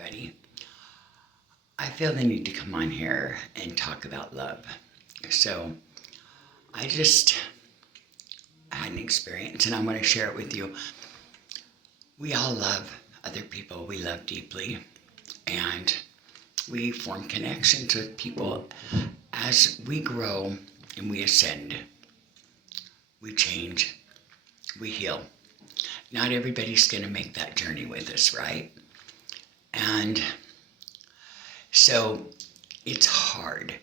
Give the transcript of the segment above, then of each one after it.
everybody. I feel the need to come on here and talk about love. So, I just had an experience and I want to share it with you. We all love other people, we love deeply, and we form connections with people as we grow and we ascend. We change, we heal. Not everybody's going to make that journey with us, right? And so it's hard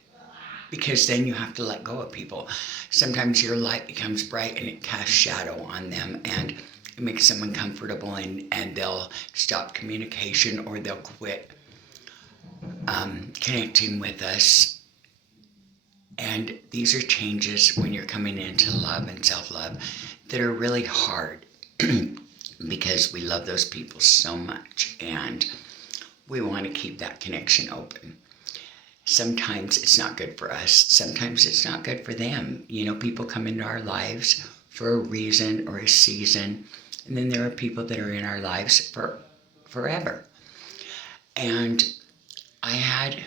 because then you have to let go of people. Sometimes your light becomes bright and it casts shadow on them and it makes them uncomfortable and they'll stop communication or they'll quit connecting with us. And these are changes when you're coming into love and self-love that are really hard because we love those people so much and we want to keep that connection open. Sometimes it's not good for us. Sometimes it's not good for them. You know, people come into our lives for a reason or a season. And then there are people that are in our lives for forever. And I had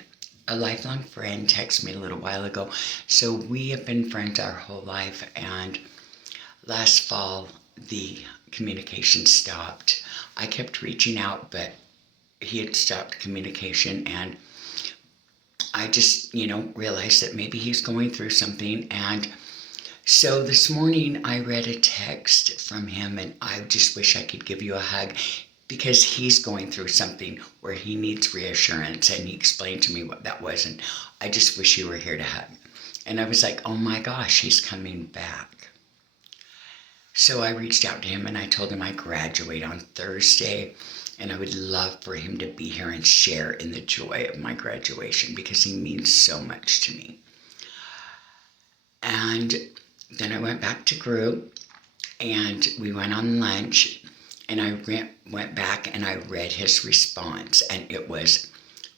a lifelong friend text me a little while ago. So we have been friends our whole life. And last fall, the communication stopped. I kept reaching out, but he had stopped communication, and I just, realized that maybe he's going through something. And so this morning I read a text from him, and I just wish I could give you a hug because he's going through something where he needs reassurance, and he explained to me what that was, and I just wish you were here to hug. And I was like, oh my gosh, he's coming back. So I reached out to him and I told him I graduate on Thursday and I would love for him to be here and share in the joy of my graduation because he means so much to me. And then I went back to group and we went on lunch and I went back and I read his response and it was,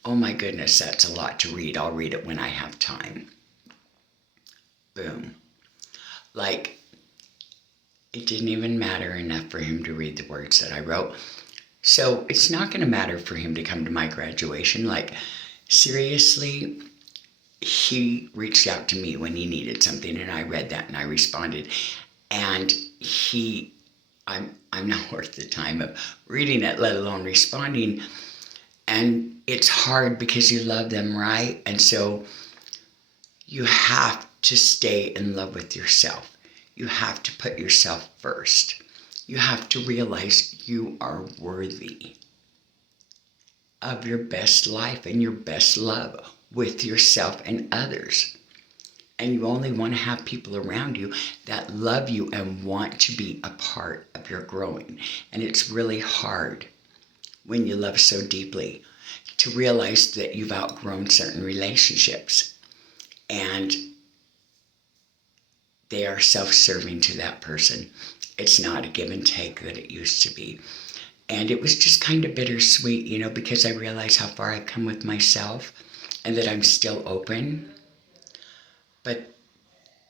oh my goodness, that's a lot to read. I'll read it when I have time. Boom. Like, it didn't even matter enough for him to read the words that I wrote. So it's not going to matter for him to come to my graduation. Like, seriously, he reached out to me when he needed something, and I read that and I responded. And I'm not worth the time of reading it, let alone responding. And it's hard because you love them, right? And so you have to stay in love with yourself. You have to put yourself first. You have to realize you are worthy of your best life and your best love with yourself and others. And you only want to have people around you that love you and want to be a part of your growing. And it's really hard when you love so deeply to realize that you've outgrown certain relationships and they are self-serving to that person. It's not a give and take that it used to be. And it was just kind of bittersweet, because I realized how far I've come with myself and that I'm still open. But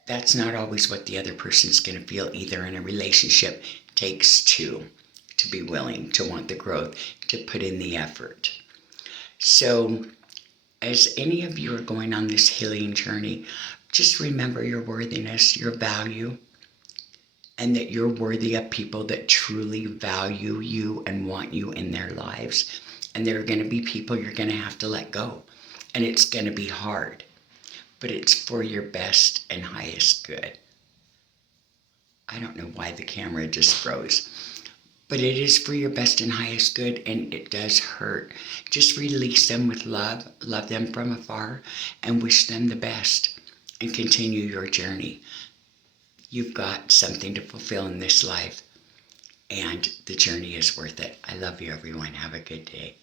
that's not always what the other person's going to feel either. In a relationship, it takes two to be willing, to want the growth, to put in the effort. So as any of you are going on this healing journey, just remember your worthiness, your value, and that you're worthy of people that truly value you and want you in their lives. And there are going to be people you're going to have to let go. And it's going to be hard, but it's for your best and highest good. I don't know why the camera just froze, but it is for your best and highest good, and it does hurt. Just release them with love them from afar, and wish them the best, and continue your journey. You've got something to fulfill in this life, and the journey is worth it. I love you, everyone. Have a good day.